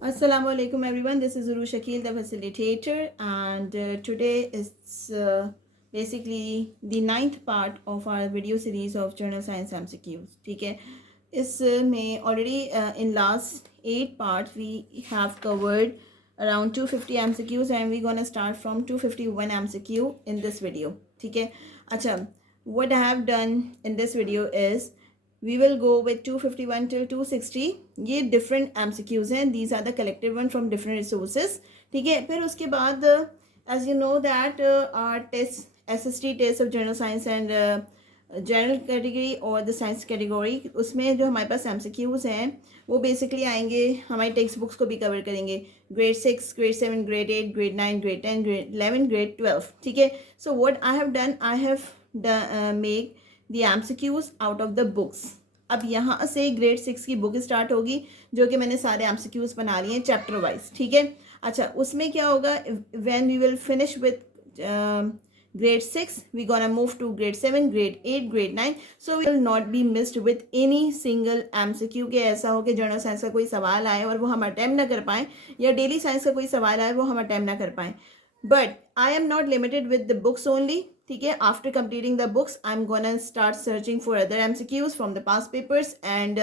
Assalamu alaikum everyone. This is Uru Shakil, the facilitator, and today is basically the ninth part of our video series of Journal Science MCQs. ठीक है, इसमें already in last 8 parts we have covered around 250 MCQs and we're gonna start from 251 MCQ in this video. ठीक है, अच्छा, what I have done in this video is we will go with 251 till 260. ये different MCQs हैं. These are the collected one from different resources. ठीक है, फिर उसके बाद as you know that our test SST test of general science and general category और the science category, उसमें जो हमारे पास MCQs हैं वो बेसिकली आएंगे, हमारी टेक्स्ट बुक्स को भी कवर करेंगे, grade 6, grade 7, grade 8, grade 9, grade 10, grade 11, grade 12. ठीक है, so what I have done, I have make the MCQs out of the books. अब यहाँ से ग्रेड 6 की बुक स्टार्ट होगी जो कि मैंने सारे MCQs बना लिए हैं चैप्टर वाइज. ठीक है, अच्छा, उसमें क्या होगा, when we will finish with grade 6 we gonna move to grade 7, grade 8, grade 9. So we will not be missed with any single MCQ के ऐसा हो कि जनरल साइंस का कोई सवाल आए और वो हम अटैम्प्ट ना कर पाएँ, या डेली साइंस का कोई सवाल आए वो हम अटैम्प्ट ना कर पाएँ. But I am not limited with the books only. ठीक है, after completing the books I am gonna start searching for other MCQs from the past papers and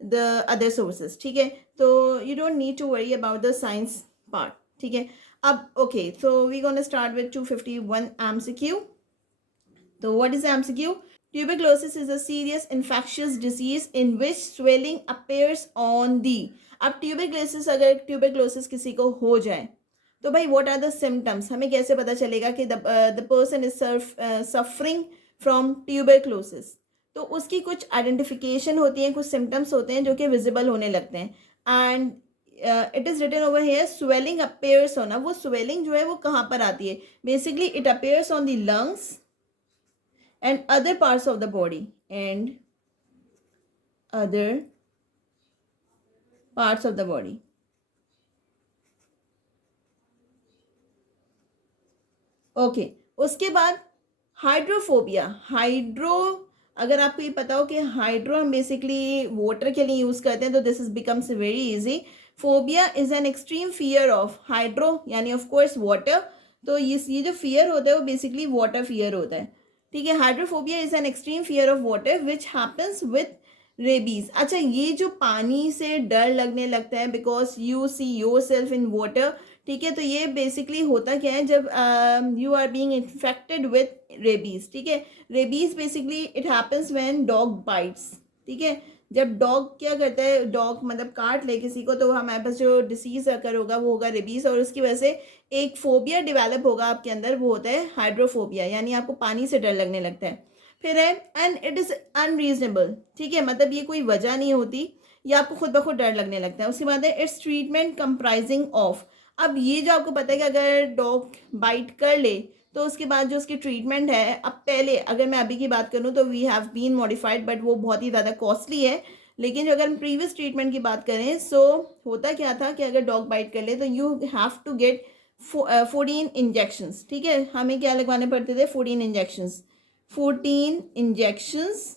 the other sources. ठीक है, तो you don't need to worry about the science part. ठीक है, अब okay, so we gonna start with 251 MCQ. तो what is MCQ? Tuberculosis is a serious infectious disease in which swelling appears on the. अब tuberculosis, अगर tuberculosis किसी को हो जाए तो भाई व्हाट आर द सिम्टम्स, हमें कैसे पता चलेगा कि the person is suffering from tuberculosis. तो उसकी कुछ आइडेंटिफिकेशन होती है, कुछ सिम्टम्स होते हैं जो कि विजिबल होने लगते हैं. And it is written over here swelling appears on. वो स्वेलिंग जो है वो कहाँ पर आती है, basically it appears on the lungs and other parts of the body and other parts of the body. Okay, उसके बाद हाइड्रोफोबिया. अगर आपको ये पता हो कि हाइड्रो हम बेसिकली वाटर के लिए यूज़ करते हैं तो this is becomes very easy. Phobia is an extreme fear of hydro, यानी ऑफ कोर्स वाटर. तो ये जो फियर होता है वो बेसिकली वाटर फियर होता है. ठीक है, hydrophobia is an extreme fear of water which happens with rabies. अच्छा, ये जो पानी से डर लगने लगता है because you see yourself in water. ठीक है, तो ये बेसिकली होता क्या है, जब you are being infected with rabies. ठीक है, rabies basically it happens when dog bites. ठीक है, जब डॉग क्या करता है, डॉग मतलब काट ले किसी को, तो हमारे पास जो डिसीज अकर होगा वो होगा रेबीज, और उसकी वजह से एक फोबिया डेवलप होगा आपके अंदर, वो होता है हाइड्रोफोबिया, यानी आपको पानी से डर लगने लगता है. फिर है एंड इट इज़ अनरीजनेबल. ठीक है, मतलब ये कोई वजह नहीं होती, ये आपको खुद ब खुद डर लगने लगता है. उसके बाद है इट्स ट्रीटमेंट कंप्राइजिंग ऑफ. अब ये जो आपको पता है कि अगर डॉग बाइट कर ले तो उसके बाद जो उसकी ट्रीटमेंट है, अब पहले अगर मैं अभी की बात करूँ तो we have been modified, but वो बहुत ही ज़्यादा कॉस्टली है. लेकिन जो अगर हम प्रीवियस ट्रीटमेंट की बात करें, सो होता क्या था कि अगर डॉग बाइट कर ले तो you have to get 14 injections. ठीक है, हमें क्या लगवाने पड़ते थे, 14 इंजेक्शंस. 14 इंजेक्शंस.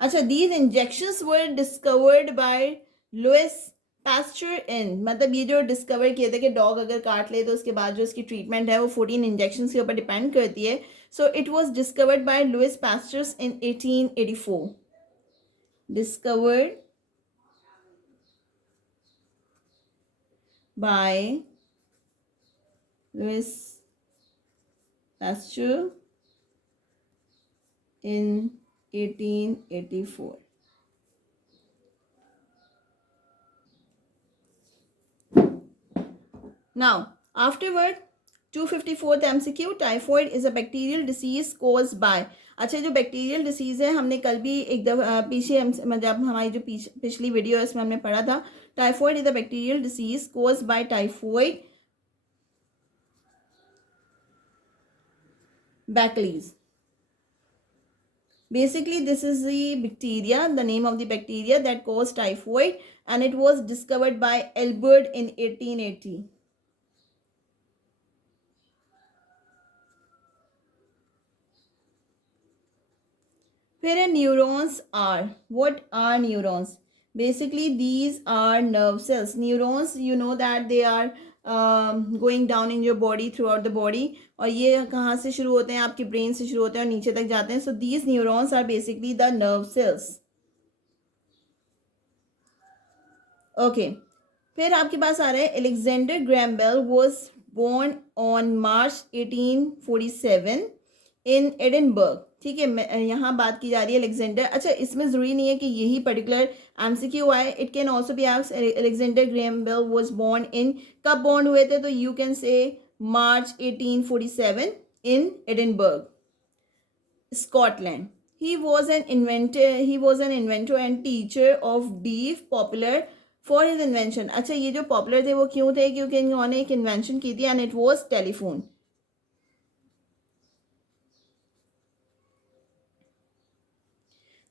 अच्छा, these injections were discovered by Louis Pasteur in. मतलब ये जो डिस्कवर किए थे कि डॉग अगर काट ले तो उसके बाद जो इसकी ट्रीटमेंट है वो 14 इंजेक्शंस के ऊपर डिपेंड करती है. So it was discovered by Louis Pasteur in 1884. Discovered by Louis Pasteur in 1884. Now, afterward, 254th MCQ, typhoid is a bacterial disease cause by. अच्छा, जो बैक्टीरियल डिसीज़ है हमने कल भी एक दफ़ा पीछे मतलब हमारी जो पिछली वीडियो है उसमें हमने पढ़ा था, typhoid is a bacterial disease cause bye typhoid bacteria. Basically, this is the bacteria, the name of the bacteria that caused typhoid, and it was discovered by Albert in 1880. Where neurons are. What are neurons? Basically these are nerve cells. Neurons, you know that they are going down in your body, throughout the body. और ये कहाँ से शुरू होते हैं? आपके brain से शुरू होते हैं और नीचे तक जाते हैं. So these neurons are basically the nerve cells. Okay. फिर आपके पास आ रहा है Alexander Graham Bell was born on March 1847 in Edinburgh. ठीक है, यहाँ बात की जा रही है अलेक्जेंडर. अच्छा, इसमें ज़रूरी नहीं है कि यही पर्टिकुलर एमसीक्यू आए. It can also be asked Alexander Graham Bell was born in. कब बोर्न हुए थे? तो you can say March 1847 in Edinburgh, Scotland. He was an inventor and teacher of deaf, popular for his invention. अच्छा, ये जो popular थे वो क्यों थे? क्योंकि इन्होंने एक इन्वेंशन की थी and it was telephone.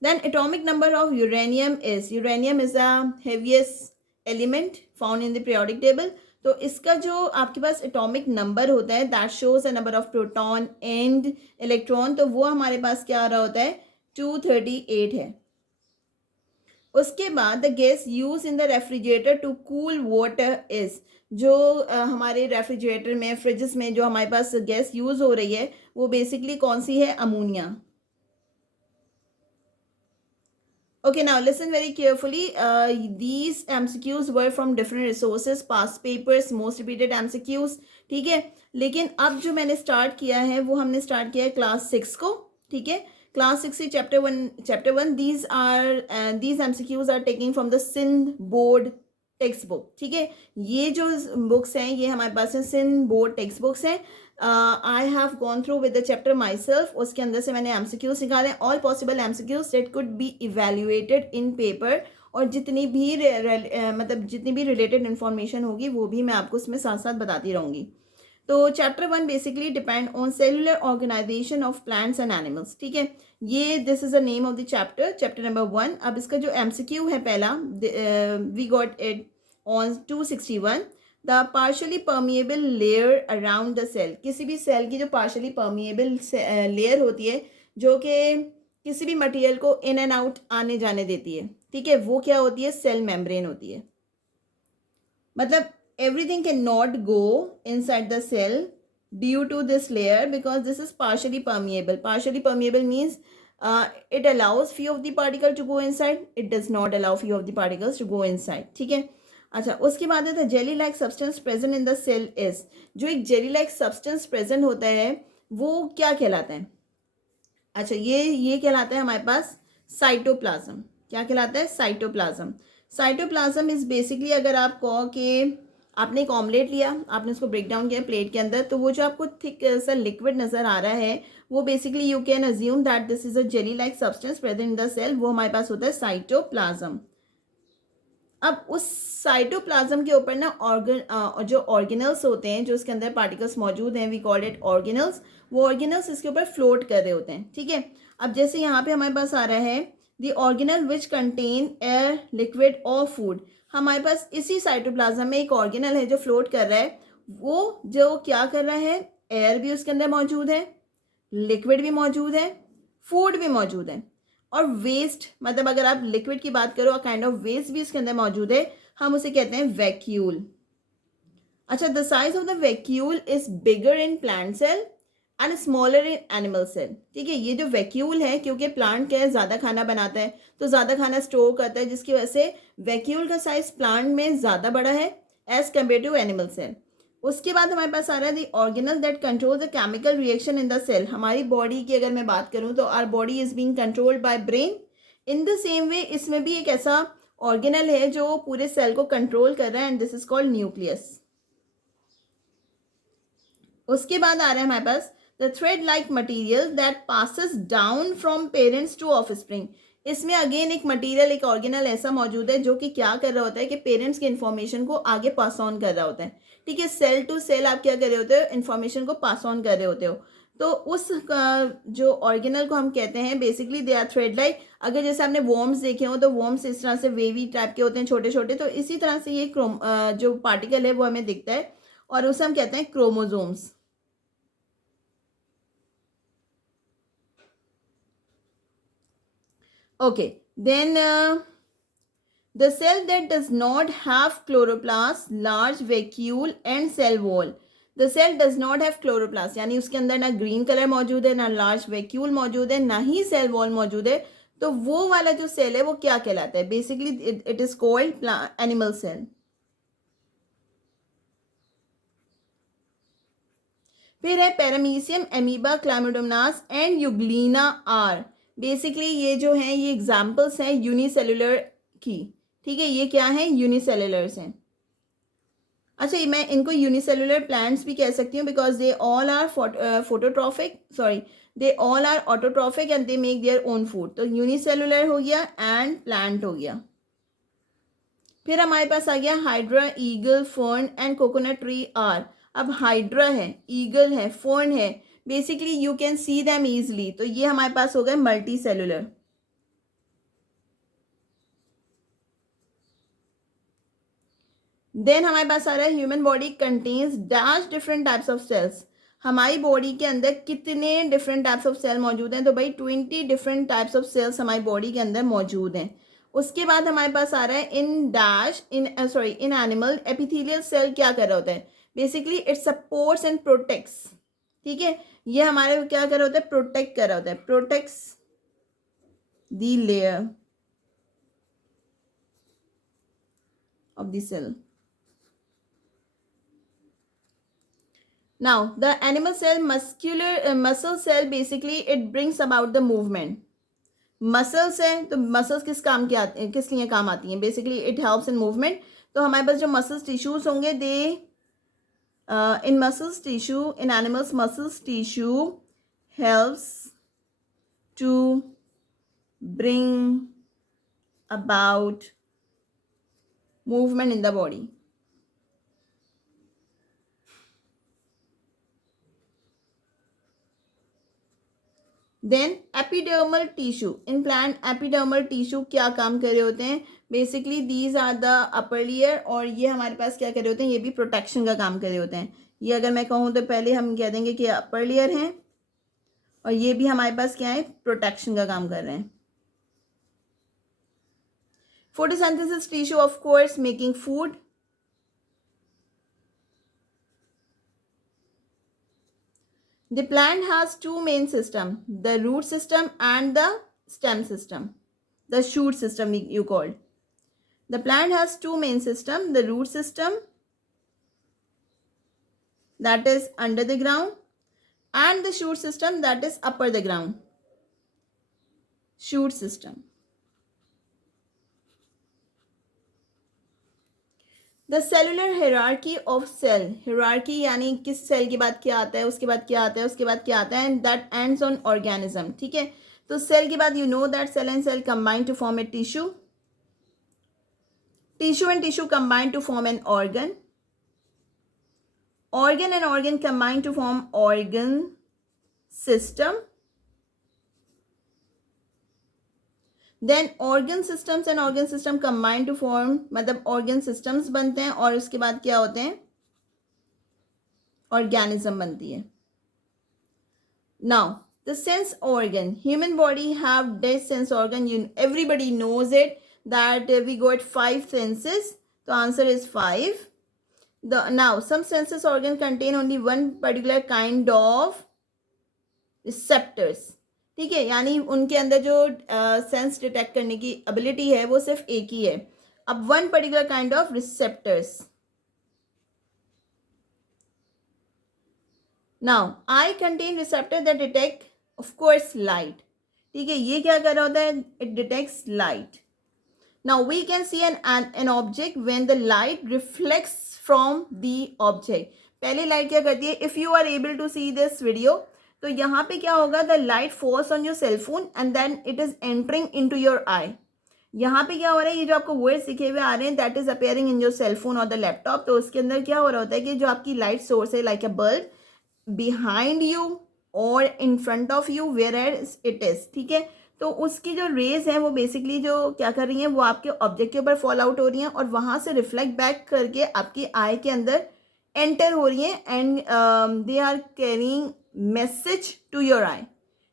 Then atomic number of uranium is the heaviest element found in the periodic table. तो इसका जो आपके पास एटॉमिक नंबर होता है that shows the number of proton and electron, तो वो हमारे पास क्या आ रहा होता है? 238 है. उसके बाद the gas use in the refrigerator to cool water is. जो हमारे रेफ्रिजरेटर में, फ्रिजेस में जो हमारे पास गैस यूज हो रही है वो बेसिकली कौन सी है? Ammonia. Okay, now listen very carefully. These MCQs were from different resources, past papers, most repeated MCQs. ठीक है, लेकिन अब जो मैंने स्टार्ट किया है वो हमने स्टार्ट किया है क्लास 6 को. ठीक है, क्लास 6 से chapter one. these MCQs are taken from the Sindh board text book. ठीक है, ये जो बुक्स हैं ये हमारे पास है सिंध बोर्ड टेक्स्ट बुक्स हैं. I have gone through with the chapter my self. उसके अंदर से मैंने MCQs निकाले, all possible MCQs that could be evaluated in paper. और जितनी भी मतलब जितनी भी रिलेटेड इन्फॉर्मेशन होगी वो भी मैं आपको उसमें साथ साथ बताती रहूँगी. तो chapter 1 basically depend on cellular organisation of plants and animals. ठीक है, ये this is the name of the chapter number 1. अब इसका जो MCQ है पहला, we got it on 261. The partially permeable layer around the cell. किसी भी सेल की जो पार्शली परमिएबल लेयर होती है जो कि किसी भी मटेरियल को इन एंड आउट आने जाने देती है, ठीक है, वो क्या होती है? सेल मेम्ब्रेन होती है. मतलब everything cannot go inside the cell due to this layer because this is partially permeable. Partially permeable means it allows few of the particle to go inside. It does not allow few of the particles to go inside. ठीक है. अच्छा, उसके बाद है jelly like substance present in the cell is. जो एक jelly like substance present होता है वो क्या कहलाता है? अच्छा, ये कहलाता है हमारे पास साइटोप्लाज्म. क्या कहलाता है? साइटोप्लाज्म. साइटोप्लाज्म इज बेसिकली, अगर आप कहो कि आपने एक ऑमलेट लिया, आपने उसको ब्रेक डाउन किया प्लेट के अंदर, तो वो जो आपको थिक सा लिक्विड नज़र आ रहा है वो basically you can assume that this is a jelly like substance present in the cell. वो हमारे पास होता है साइटोप्लाज्म. अब उस साइटोप्लाज्म के ऊपर ना जो ऑर्गेनल्स होते हैं, जो उसके अंदर पार्टिकल्स मौजूद हैं, वी कॉल इट ऑर्गेनल्स. वो ऑर्गेनल्स इसके ऊपर फ्लोट कर रहे होते हैं. ठीक है, अब जैसे यहाँ पे हमारे पास आ रहा है the organelle which contain air, liquid और फूड. हमारे पास इसी साइटोप्लाज्म में एक ऑर्गेनल है जो फ्लोट कर रहा है. वो जो क्या कर रहा है? एयर भी उसके अंदर मौजूद है, लिक्विड भी मौजूद है, फूड भी मौजूद है, और वेस्ट, मतलब अगर आप लिक्विड की बात करो, काइंड ऑफ वेस्ट भी इसके अंदर मौजूद है. हम उसे कहते हैं वैक्यूल. अच्छा, the size of the vacuole is bigger in plant cell and smaller in animal cell. ठीक है, ये जो वैक्यूल है, क्योंकि प्लांट क्या है, ज़्यादा खाना बनाता है तो ज़्यादा खाना स्टोर करता है, जिसकी वजह से वैक्यूल का साइज प्लांट में ज़्यादा बड़ा है as compare to animal cell. उसके बाद हमारे पास आ रहा है the organelle that control the chemical reaction in the cell. हमारी बॉडी की अगर मैं बात करूं तो our body is being controlled by brain. In the same way इसमें भी एक ऐसा ऑर्गेनल है जो पूरे सेल को कंट्रोल कर रहा है and this is called nucleus. उसके बाद आ रहा है हमारे पास the thread like material that passes down from parents to offspring. इसमें अगेन एक मटेरियल, एक ऑर्गेनल ऐसा मौजूद है जो कि क्या कर रहा होता है कि पेरेंट्स की इन्फॉर्मेशन को आगे पास ऑन कर रहा होता है. ठीक है, सेल टू सेल आप क्या कर रहे होते हो? इन्फॉर्मेशन को पास ऑन कर रहे होते हो. तो उस जो ऑर्गेनल को हम कहते हैं basically they are thread like. अगर जैसे आपने वॉर्म्स देखे हो तो वॉर्म्स इस तरह से वेवी टाइप के होते हैं, छोटे छोटे. तो इसी तरह से ये जो पार्टिकल है वो हमें दिखता है और उसे हम कहते हैं chromosomes. Okay, then the cell that does not have chloroplast, large vacuole and cell wall. The cell does not have chloroplast यानी उसके अंदर ना ग्रीन कलर मौजूद है, ना लार्ज वैक्यूल मौजूद है, ना ही सेल वॉल मौजूद है। तो वो वाला जो सेल है वो क्या कहलाता है? Basically it is called animal cell. फिर है paramecium, amoeba, chlamydomonas and euglena are. Basically ये जो हैं ये एग्जाम्पल्स हैं यूनिसेलुलर की। ठीक है, ये क्या है? यूनिसेलुलर्स हैं। अच्छा, मैं इनको यूनिसेलुलर प्लांट्स भी कह सकती हूँ because they all are phototrophic, sorry, they all are autotrophic and they make their own food. तो यूनिसेलुलर हो गया एंड प्लांट हो गया। फिर हमारे पास आ गया hydra, eagle, fern and coconut tree are. अब हाइड्रा है, ईगल है, फर्न है, basically you can see them easily. तो ये हमारे पास हो गए मल्टी सेलुलर। देन हमारे पास आ रहा है human body contains dash different types of cells. हमारी बॉडी के अंदर कितने डिफरेंट टाइप्स ऑफ सेल मौजूद हैं? तो भाई 20 डिफरेंट टाइप्स ऑफ सेल्स हमारी बॉडी के अंदर मौजूद हैं। उसके बाद हमारे पास आ रहा है in dash in sorry in animal epithelial cell क्या कर रहा होता है? Basically it supports and protects. ठीक है, ये हमारे क्या कर रहा होता है? प्रोटेक्ट कर रहा होता है, protects the layer of the cell. Now, the animal cell, muscle cell, basically it brings about the movement. Muscles है तो muscles किस काम के आते हैं, किस लिए काम आती हैं? Basically it helps in movement. तो हमारे पास जो muscles tissues होंगे in muscles tissue, in animals muscles tissue helps to bring about movement in the body. Then epidermal tissue, in plant epidermal tissue क्या काम कर रहे होते हैं? Basically these are the upper layer, और ये हमारे पास क्या कर रहे होते हैं? ये भी प्रोटेक्शन का काम कर रहे होते हैं। ये अगर मैं कहूँ तो पहले हम कह देंगे कि अपर लेयर हैं, और ये भी हमारे पास क्या है? प्रोटेक्शन का काम कर रहे हैं। Photosynthesis tissue of course making food. The plant has two main systems, the root system and the stem system, the shoot system you called. The plant has two main systems, the root system that is under the ground and the shoot system that is upper the ground. Shoot system. The cellular hierarchy of cell, hierarchy यानी किस cell के बाद क्या आता है, उसके बाद क्या आता है, उसके बाद क्या आता है, and that ends on organism. ठीक है, तो सेल के बाद you know that cell and cell combine to form a tissue, tissue and tissue combine to form an organ, organ and organ combine to form organ system, then organ systems and organ system combine to form, मतलब organ systems बनते हैं और उसके बाद क्या होते हैं? organism बनती है। Now the sense organ, human body have this sense organ, everybody knows it that we got 5 senses, so answer is 5. Now some senses organ contain only one particular kind of receptors. ठीक है, यानी उनके अंदर जो sense detect करने की ability है वो सिर्फ एक ही है। अब one particular kind of receptors. Now eye contain receptor that detect of course light. ठीक है, ये क्या कर रहा होता है? It detects light. Now we can see an object when the light reflects from the object. पहले लाइट क्या करती है? If you are able to see this video, तो यहाँ पे क्या होगा? The light falls on your cell phone and then it is entering into your आई। यहाँ पे क्या हो रहा है? ये जो आपको वर्ड्स लिखे हुए आ रहे हैं that is appearing in your cell phone और द लैपटॉप। तो उसके अंदर क्या हो रहा होता है कि जो आपकी लाइट सोर्स है like a bulb, behind you और in front of you where it is. ठीक है, तो उसकी जो रेज हैं वो बेसिकली जो क्या कर रही हैं, वो आपके ऑब्जेक्ट के ऊपर फॉल आउट हो रही हैं और वहाँ से रिफ्लेक्ट बैक करके आपकी आई के अंदर एंटर हो रही हैं and they are carrying message to your eye.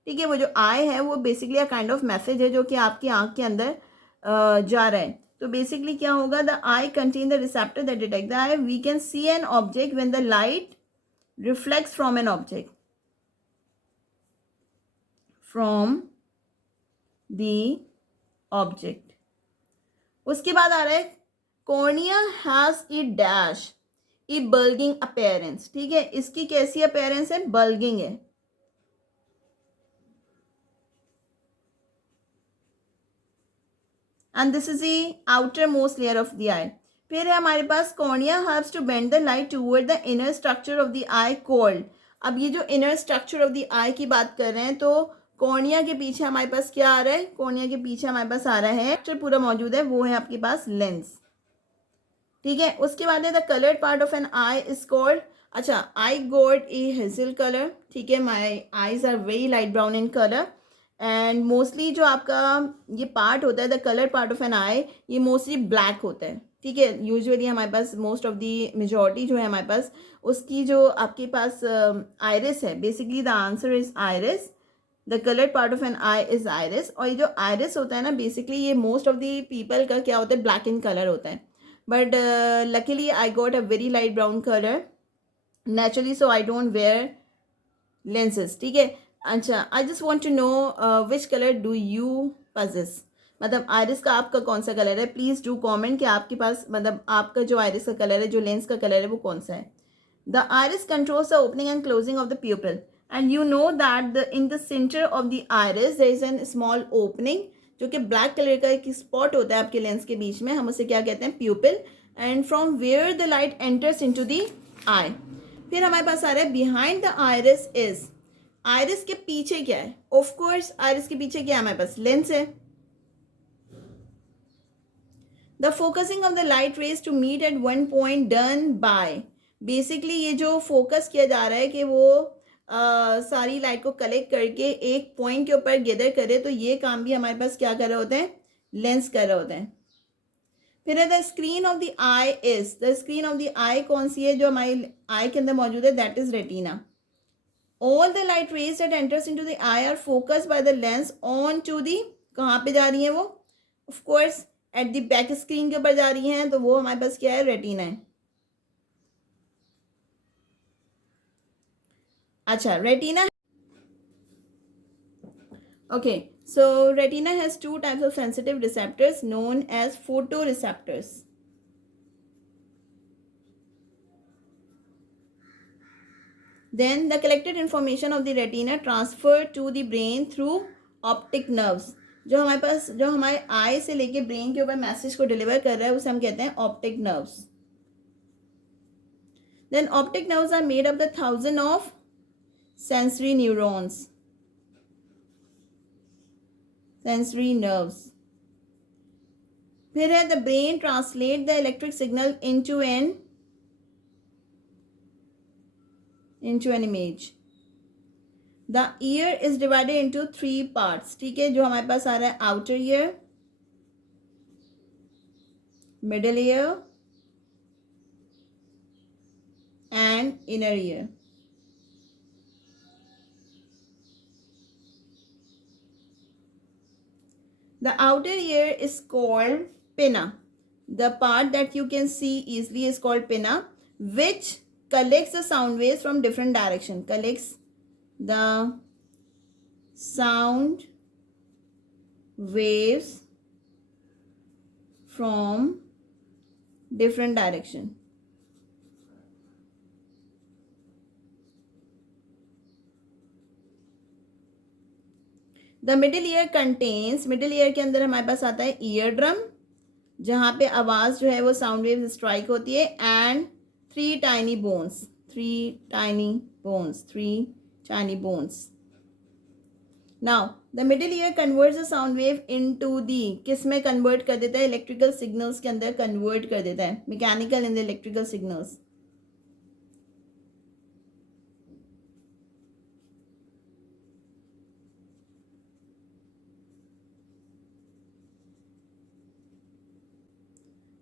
ठीक है, वो जो आई है वो basically a kind of message है जो कि आपकी आँख के अंदर जा रहा है। तो बेसिकली क्या होगा, the eye contain the receptor that detect the eye, we can see an object when the light reflects from an object, from the object. उसके बाद आ रहा है cornea has a dash a bulging appearance, ठीक है, इसकी कैसी appearance है, बल्गिंग है। And this is the outermost layer of the eye. फिर है हमारे पास cornea haves to bend the light toward the inner structure of the I called. अब ये जो इनर स्ट्रक्चर ऑफ द आई की बात कर रहे हैं, तो कॉर्निया के पीछे हमारे पास क्या आ रहा है, कॉर्निया के पीछे हमारे पास आ रहा है स्ट्रक्चर पूरा मौजूद है, वो है आपके पास लेंस, ठीक है। उसके बाद है the coloured part of an eye is called, अच्छा, I got a hazel colour, ठीक है, my eyes are very light brown in colour and mostly जो आपका ये पार्ट होता है the colour part of an eye, ये मोस्टली ब्लैक होता है, ठीक है। यूजुअली हमारे पास मोस्ट ऑफ दी मेजॉरिटी जो है हमारे पास उसकी जो आपके पास आयरिस है, basically the answer is iris, the coloured part of an eye is iris. और ये जो आयरिस होता है ना, बेसिकली ये मोस्ट ऑफ द पीपल का क्या होता है, ब्लैक इन कलर होता है, but luckily I got a very light brown color naturally, so I don't wear lenses, ठीक है। अच्छा, I just want to know which color do you possess, मतलब आयरिस का आपका कौन सा कलर है, प्लीज़ डू कमेंट कि आपके पास मतलब आपका जो आयरिस का कलर है, जो लेंस का कलर है, वो कौन सा है। The iris controls the opening and closing of the pupil and you know that in the centre of the iris there is an small opening, जो कि ब्लैक कलर का एक स्पॉट होता है आपके लेंस के बीच में, हम उसे क्या कहते हैं, pupil, and from where the light enters into the eye. फिर हमारे पास आ रहा है behind the iris is, iris के पीछे क्या है, ऑफ कोर्स आयरिस के पीछे क्या है, हमारे पास लेंस है। The focusing of the light rays to meet at one point done by, basically ये जो फोकस किया जा रहा है कि वो सारी लाइट को कलेक्ट करके एक पॉइंट के ऊपर गैदर करे, तो ये काम भी हमारे पास क्या कर रहे होते हैं, लेंस कर रहे होते हैं। फिर है the screen of the eye is, the screen of the eye कौन सी है जो हमारी आई के अंदर मौजूद है, that is retina. All the light rays that enters into the eye are focused by the lens on to the, कहाँ पे जा रही है वो, of course at the back screen के ऊपर जा रही हैं, तो वो हमारे पास क्या है, रेटिना है। अच्छा, retina, okay, so retina has two types of sensitive receptors known as photoreceptors. Then the collected information of the retina transferred to the brain through optic nerves. जो हमारे पास, जो हमारे आई से लेके ब्रेन के ऊपर मैसेज को डिलीवर कर रहा है, उसे हम कहते हैं optic nerves. Then optic nerves are made up the 1000 of sensory neurons, sensory nerves. फिर है the brain translate the electric signal into an image. The ear is divided into 3 parts, ठीक है, जो हमारे पास आ रहा है outer ear, middle ear and inner ear. The outer ear is called pinna. The part that you can see easily is called pinna, which collects the sound waves from different direction. Collects the sound waves from different direction. The middle ear contains, middle ear के अंदर हमारे पास आता है ear drum, जहाँ पे आवाज़ जो है वो साउंड वेव्स स्ट्राइक होती है, and 3 tiny bones, 3 tiny bones. Now the middle ear converts the sound wave into the, किस में कन्वर्ट कर देता है, इलेक्ट्रिकल सिग्नल्स के अंदर कन्वर्ट कर देता है, mechanical in the electrical signals.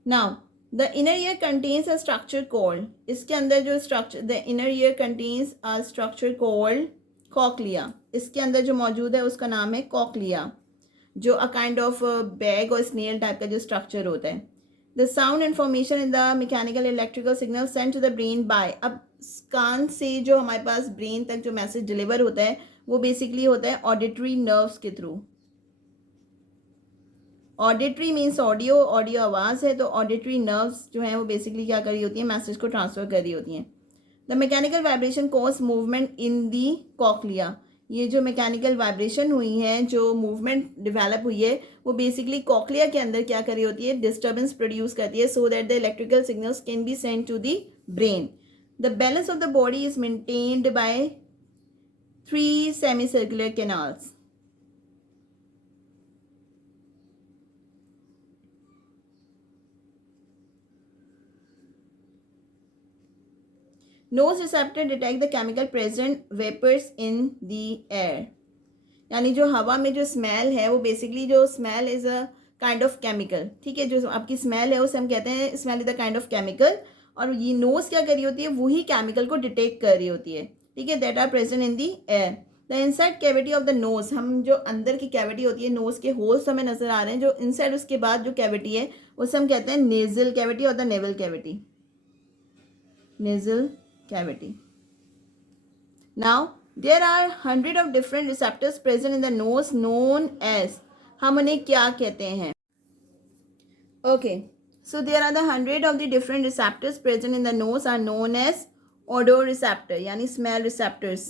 Now the inner ear contains a structure called, इसके अंदर जो structure, the inner ear contains a structure called cochlea, इसके अंदर जो मौजूद है उसका नाम है कॉक्लिया। जो अ काइंड ऑफ बैग और स्नेल टाइप का जो स्ट्रक्चर होता है. The sound information in the mechanical electrical signal send to the brain by. अब कान से जो हमारे पास ब्रेन तक जो मैसेज डिलीवर होता है वो बेसिकली होता है ऑडिटरी नर्व्स के through. Auditory means audio, audio आवाज़ है, तो ऑडिटरी नर्व्स जो हैं वो बेसिकली क्या कर रही होती हैं, मैसेज को ट्रांसफर कर रही होती हैं. The mechanical vibration cause movement in the cochlea. ये जो मैकेनिकल वाइब्रेशन हुई है, जो मूवमेंट डेवलप हुई है, वो बेसिकली कॉकलिया के अंदर क्या कर रही होती है, डिस्टर्बेंस प्रोड्यूस करती है, so that the electrical signals can be send to the brain. The balance of the body is maintained by 3 semicircular canals. Nose receptor detect the chemical present vapours in the air. यानी जो हवा में जो smell है वो basically जो smell is a kind of chemical. ठीक है, जो आपकी स्मेल है उसे हम कहते हैं smell is the kind of chemical. और ये नोज क्या कर रही होती है, वही केमिकल को डिटेक्ट कर रही होती है. ठीक है, that are present in the air. The inside cavity of the nose, हम जो अंदर की कैविटी होती है नोज के होल्स हमें नजर आ रहे हैं, जो इनसाइड उसके बाद जो कैविटी है उसे हम कहते हैं नेजल कैविटी और the naval cavity. Nasal cavity. Now there are 100 of different receptors present in the nose known as, हम उन्हें क्या कहते हैं? Okay, so there are the 100 of the different receptors present in the nose are known as odor receptor, यानी smell receptors.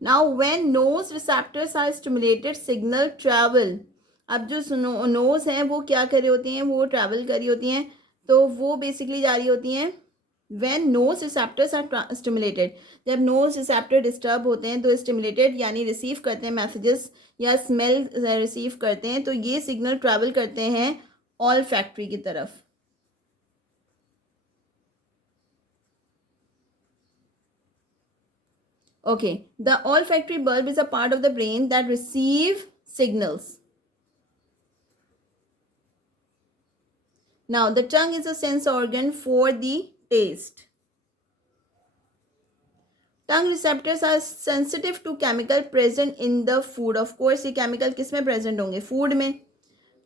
Now when nose receptors are stimulated, signal travel. अब जो knows हैं वो क्या कर रही होती हैं, वो ट्रैवल कर रही होती हैं, तो वो बेसिकली जा रही होती हैं. When nose receptors are stimulated, जब नोज रिसेप्टर डिस्टर्ब होते हैं तो स्टिमुलेटेड यानी रिसीव करते हैं मैसेजेस या स्मेल रिसीव करते हैं, तो ये सिग्नल ट्रैवल करते हैं ऑल फैक्ट्री की तरफ. Okay, the all factory bulb is a part of the brain that receive signals. Now, the tongue is a sense organ for the taste. Tongue receptors are sensitive to chemical present in the food. Of course, ये chemical किस में present होंगे, food में.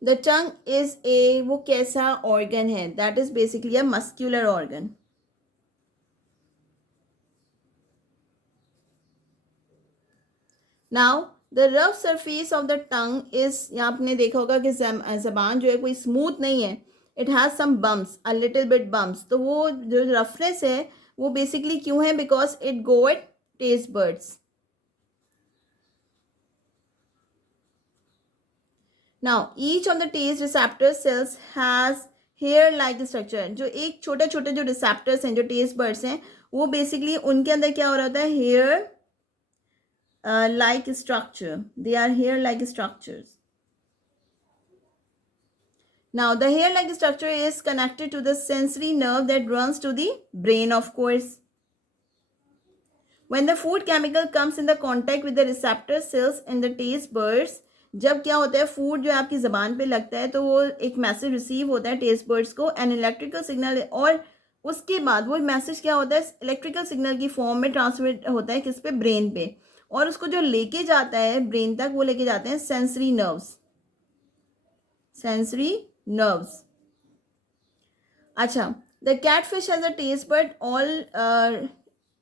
The tongue is a, वो कैसा organ है, that is basically a muscular organ. Now, the rough surface of the tongue is, यहाँ आपने देखा होगा कि ज़बान जो है कोई smooth नहीं है. It has some bumps, a little bit bumps. तो वो जो roughness है वो basically क्यों है, because it got taste buds. Now each of the taste receptor cells has hair like structure. जो एक छोटे छोटे जो receptors हैं, जो taste buds हैं, वो basically उनके अंदर क्या हो रहा होता है, hair like structure. They are hair like structures. Now, the hair-like structure is connected to the sensory nerve that runs to the brain, of course. When the food chemical comes in the contact with the receptor cells in the taste buds, जब क्या होता है, food जो आपकी ज़बान पे लगता है तो वो एक मैसेज रिसीव होता है टेस्ट बर्ड्स को, एंड इलेक्ट्रिकल सिग्नल, और उसके बाद वो मैसेज क्या होता है, इलेक्ट्रिकल सिग्नल की फॉर्म में ट्रांसमिट होता है किस पे, ब्रेन पे. और उसको जो लेके जाता है ब्रेन तक, वो लेके जाते हैं सेंसरी नर्व्स. Sensory nerves. अच्छा, the catfish has a taste bud.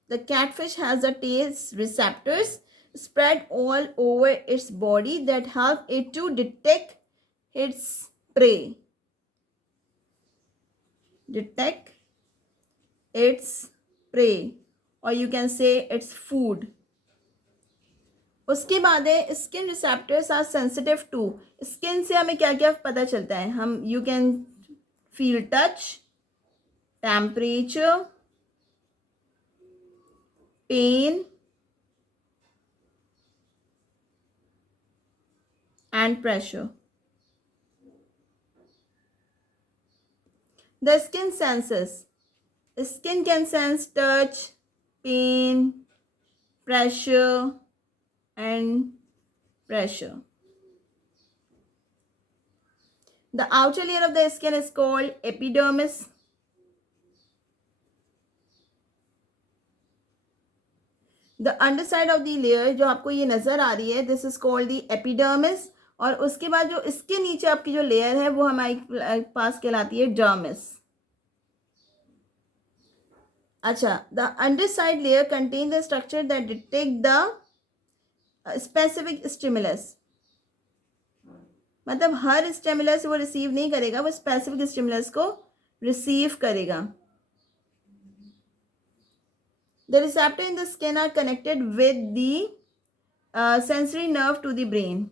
The catfish has a taste receptors spread all over its body that help it to detect its prey. Detect its prey, or you can say its food. उसके बाद है skin receptors are sensitive to. Skin से हमें क्या क्या पता चलता है, हम you can feel touch, temperature, pain and pressure. The skin senses, skin can sense touch, pain, pressure and pressure. The outer layer of the skin is called epidermis. The under side of the layer जो आपको ये नज़र आ रही है, this is called the epidermis, और उसके बाद जो इसके नीचे आपकी जो लेयर है वो हमारे पास कहलाती है डर्मिस। अच्छा, the under side layer contain the structure that detect the specific stimulus, मतलब हर स्टिमुलस वो रिसीव नहीं करेगा, वो स्पेसिफिक स्टिमुलस को रिसीव करेगा। The receptor in the skin are connected with the sensory nerve to the brain.